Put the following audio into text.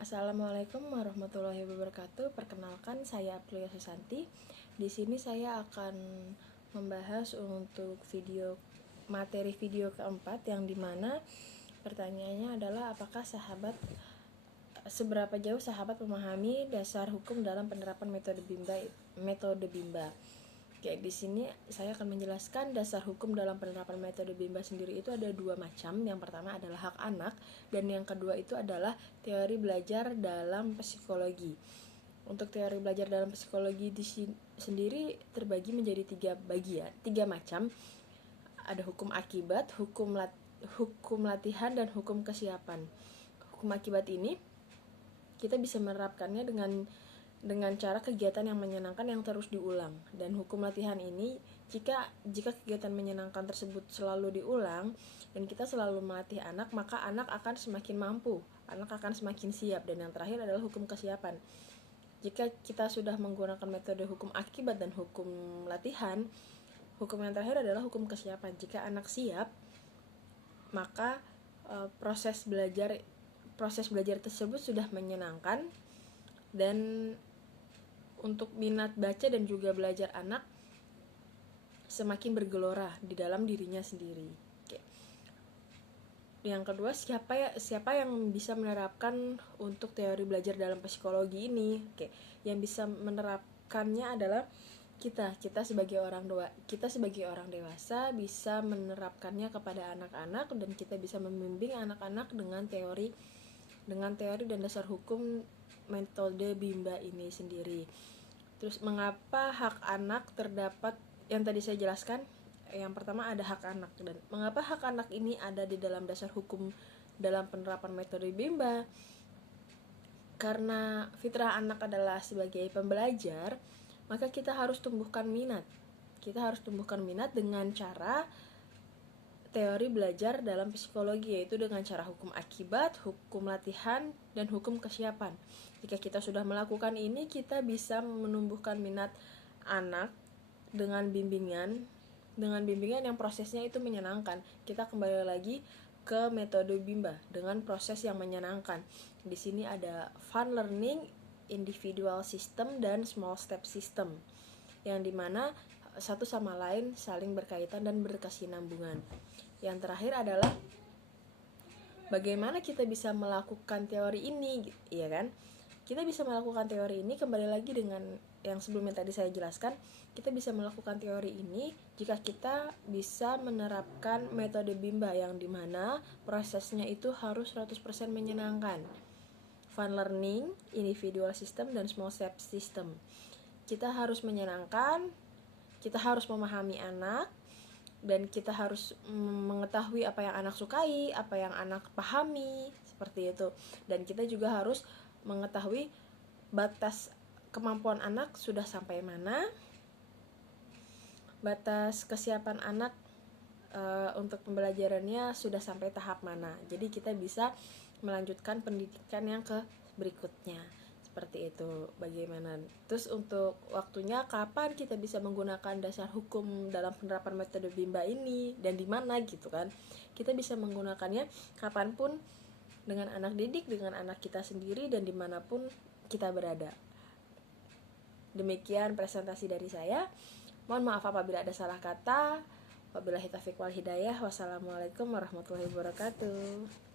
Assalamualaikum warahmatullahi wabarakatuh. Perkenalkan, saya Aprilia Susanti. Di sini saya akan membahas untuk materi video keempat, yang dimana pertanyaannya adalah apakah seberapa jauh sahabat memahami dasar hukum dalam penerapan metode Bimba. Oke, di sini saya akan menjelaskan dasar hukum dalam penerapan metode Bimba sendiri itu ada dua macam. Yang pertama adalah hak anak, dan yang kedua itu adalah teori belajar dalam psikologi. Untuk teori belajar dalam psikologi sendiri terbagi menjadi tiga macam. Ada hukum akibat, hukum latihan, dan hukum kesiapan. Hukum akibat ini kita bisa menerapkannya dengan cara kegiatan yang menyenangkan yang terus diulang. Dan hukum latihan ini, jika kegiatan menyenangkan tersebut selalu diulang dan kita selalu melatih anak, maka anak akan semakin mampu, anak akan semakin siap. Dan yang terakhir adalah hukum kesiapan. Jika kita sudah menggunakan metode hukum akibat dan hukum latihan, hukum yang terakhir adalah hukum kesiapan. Jika anak siap, maka proses belajar tersebut sudah menyenangkan, dan untuk minat baca dan juga belajar anak semakin bergelora di dalam dirinya sendiri. Oke. Yang kedua, siapa yang bisa menerapkan untuk teori belajar dalam psikologi ini? Oke. Yang bisa menerapkannya adalah kita sebagai orang dewasa bisa menerapkannya kepada anak-anak, dan kita bisa membimbing anak-anak dengan teori dan dasar hukum metode Bimba ini sendiri. Terus mengapa hak anak terdapat yang tadi saya jelaskan? Yang pertama ada hak anak, dan mengapa hak anak ini ada di dalam dasar hukum dalam penerapan metode Bimba? Karena fitrah anak adalah sebagai pembelajar, maka kita harus tumbuhkan minat. Dengan cara teori belajar dalam psikologi, yaitu dengan cara hukum akibat, hukum latihan, dan hukum kesiapan. Jika kita sudah melakukan ini, kita bisa menumbuhkan minat anak dengan bimbingan yang prosesnya itu menyenangkan. Kita kembali lagi ke metode Bimba dengan proses yang menyenangkan. Di sini ada fun learning, individual system, dan small step system, yang dimana satu sama lain saling berkaitan dan berkesinambungan. Yang terakhir adalah bagaimana kita bisa melakukan teori ini, ya kan? Kita bisa melakukan teori ini kembali lagi dengan yang sebelumnya tadi saya jelaskan. Kita bisa melakukan teori ini jika kita bisa menerapkan metode Bimba, yang dimana prosesnya itu harus 100% menyenangkan. Fun learning, individual system, dan small step system. Kita harus menyenangkan, kita harus memahami anak, dan kita harus mengetahui apa yang anak sukai, apa yang anak pahami, seperti itu. Dan kita juga harus mengetahui batas kemampuan anak sudah sampai mana, batas kesiapan anak untuk pembelajarannya sudah sampai tahap mana. Jadi kita bisa melanjutkan pendidikan yang ke berikutnya. Seperti itu. Bagaimana? Terus untuk waktunya, kapan kita bisa menggunakan dasar hukum dalam penerapan metode Bimba ini, dan di mana gitu kan? Kita bisa menggunakannya kapanpun dengan anak didik, dengan anak kita sendiri, dan dimanapun kita berada. Demikian presentasi dari saya. Mohon maaf apabila ada salah kata. Wabillahi taufiq wal hidayah. Wassalamualaikum warahmatullahi wabarakatuh.